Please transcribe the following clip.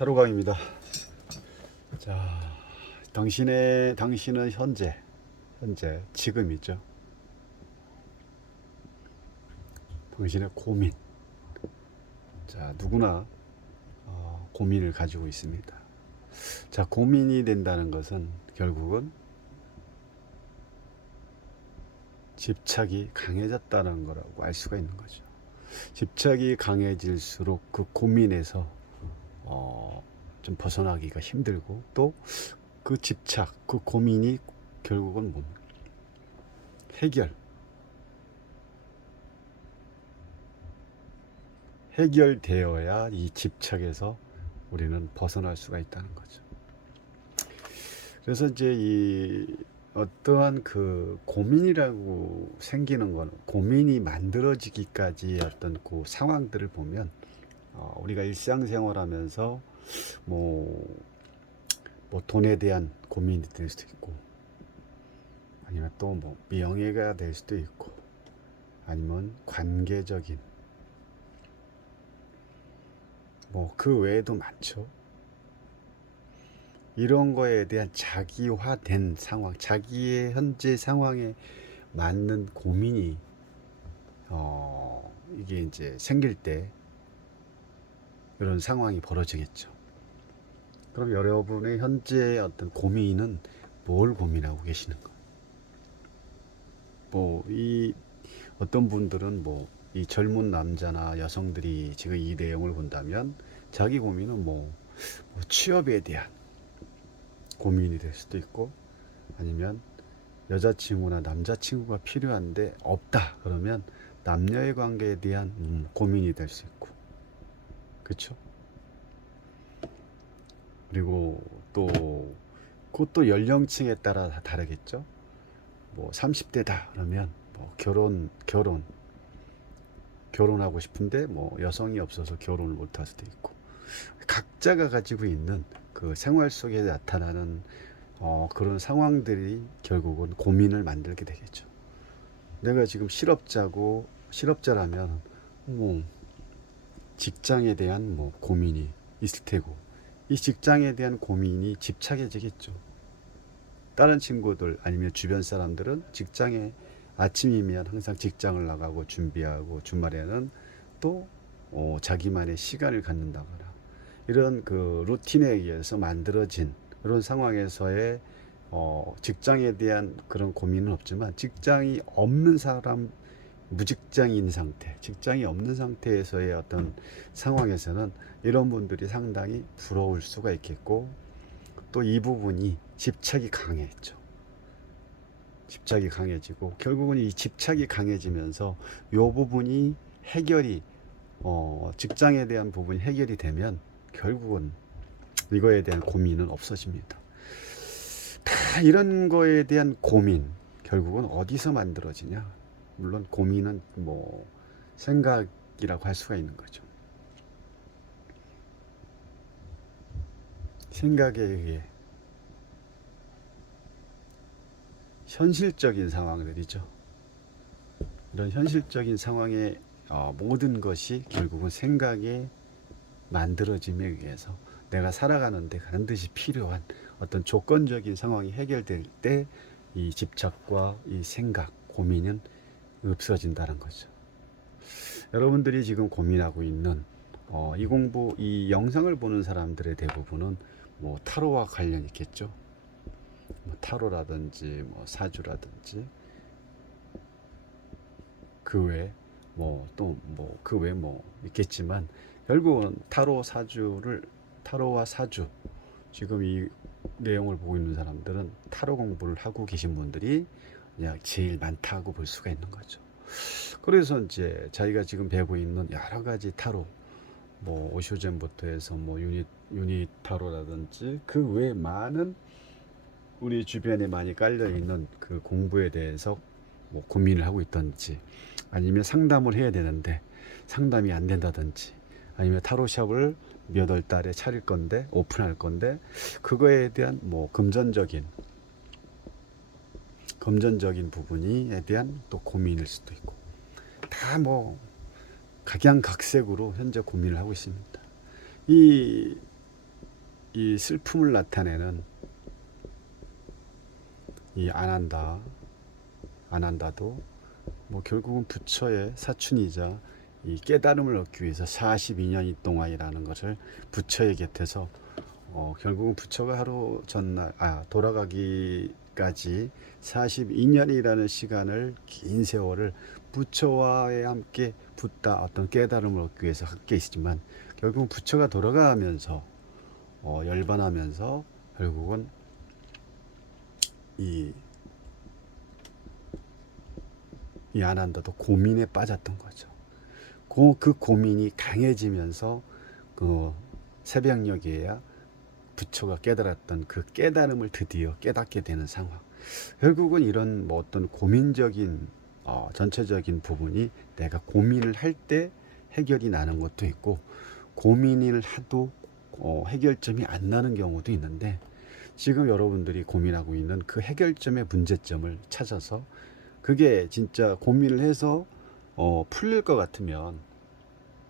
타로강입니다. 자, 당신은 현재 지금이죠. 당신의 고민. 자, 누구나 고민을 가지고 있습니다. 자, 고민이 된다는 것은 결국은 집착이 강해졌다는 거라고 알 수가 있는 거죠. 집착이 강해질수록 그 고민에서 좀 벗어나기가 힘들고, 또 그 집착, 그 고민이 결국은 뭡니까? 해결되어야 이 집착에서 우리는 벗어날 수가 있다는 거죠. 그래서 이제 이 어떠한 그 고민이라고 생기는 거는, 고민이 만들어지기까지 어떤 그 상황들을 보면 우리가 일상생활하면서 뭐 돈에 대한 고민이 될 수도 있고, 아니면 또 뭐 명예가 될 수도 있고, 아니면 관계적인 뭐 그 외에도 많죠. 이런 거에 대한 자기화된 상황, 자기의 현재 상황에 맞는 고민이 이게 이제 생길 때 이런 상황이 벌어지겠죠. 그럼 여러분의 현재 어떤 고민은 뭘 고민하고 계시는 거? 이 어떤 분들은 이 젊은 남자나 여성들이 지금 이 내용을 본다면 자기 고민은 취업에 대한 고민이 될 수도 있고, 아니면 여자친구나 남자친구가 필요한데 없다 그러면 남녀의 관계에 대한 고민이 될 수 있고, 그렇죠? 그리고 또 그것도 연령층에 따라 다 다르겠죠. 30대다 그러면 결혼하고 싶은데 여성이 없어서 결혼을 못 할 수도 있고, 각자가 가지고 있는 그 생활 속에 나타나는 그런 상황들이 결국은 고민을 만들게 되겠죠. 내가 지금 실업자라면 직장에 대한 고민이 있을 테고, 이 직장에 대한 고민이 집착해지겠죠. 다른 친구들 아니면 주변 사람들은 직장에 아침이면 항상 직장을 나가고 준비하고, 주말에는 또 자기만의 시간을 갖는다거나, 이런 그 루틴에 의해서 만들어진 그런 상황에서의 직장에 대한 그런 고민은 없지만, 직장이 없는 사람, 무직장인 상태, 직장이 없는 상태에서의 어떤 상황에서는 이런 분들이 상당히 부러울 수가 있겠고, 또 이 부분이 집착이 강했죠. 집착이 강해지고, 결국은 이 집착이 강해지면서 이 부분이 직장에 대한 부분이 해결이 되면 결국은 이거에 대한 고민은 없어집니다. 다 이런 거에 대한 고민, 결국은 어디서 만들어지냐? 물론 고민은 생각이라고 할 수가 있는 거죠. 생각에 의해 현실적인 상황들이죠. 이런 현실적인 상황의 모든 것이 결국은 생각에 만들어짐에 의해서 내가 살아가는데 반드시 필요한 어떤 조건적인 상황이 해결될 때 이 집착과 이 생각, 고민은 없어진다는 거죠. 여러분들이 지금 고민하고 있는 이 영상을 보는 사람들의 대부분은 타로와 관련 있겠죠. 타로라든지 사주라든지, 그 외에 그 외에 있겠지만, 결국은 타로와 사주, 지금 이 내용을 보고 있는 사람들은 타로 공부를 하고 계신 분들이 그냥 제일 많다고 볼 수가 있는 거죠. 그래서 이제 자기가 지금 배우고 있는 여러 가지 타로, 오쇼젠부터 해서 유닛 타로라든지, 그 외에 많은 우리 주변에 많이 깔려 있는 그 공부에 대해서 고민을 하고 있든지, 아니면 상담을 해야 되는데 상담이 안 된다든지, 아니면 타로샵을 몇 월 달에 차릴 건데, 오픈할 건데, 그거에 대한 금전적인 부분에 대한 또 고민일 수도 있고, 다 각양각색으로 현재 고민을 하고 있습니다. 이 이 슬픔을 나타내는 이 안한다도 뭐 결국은 부처의 사춘이자 이 깨달음을 얻기 위해서 42년이 동안이라는 것을 부처의 곁에서 결국은 부처가 하루 전날 돌아가기까지 42년이라는 시간을 긴 세월을 부처와 함께 붙다 어떤 깨달음을 얻기 위해서 함께 있지만 결국은 부처가 돌아가면서 열반하면서 결국은 이 안한다도 고민에 빠졌던 거죠. 그 고민이 강해지면서 그 새벽녘에야 부처가 깨달았던 그 깨달음을 드디어 깨닫게 되는 상황. 결국은 이런 뭐 어떤 고민적인 전체적인 부분이 내가 고민을 할 때 해결이 나는 것도 있고 고민을 해도 해결점이 안 나는 경우도 있는데 지금 여러분들이 고민하고 있는 그 해결점의 문제점을 찾아서 그게 진짜 고민을 해서 풀릴 것 같으면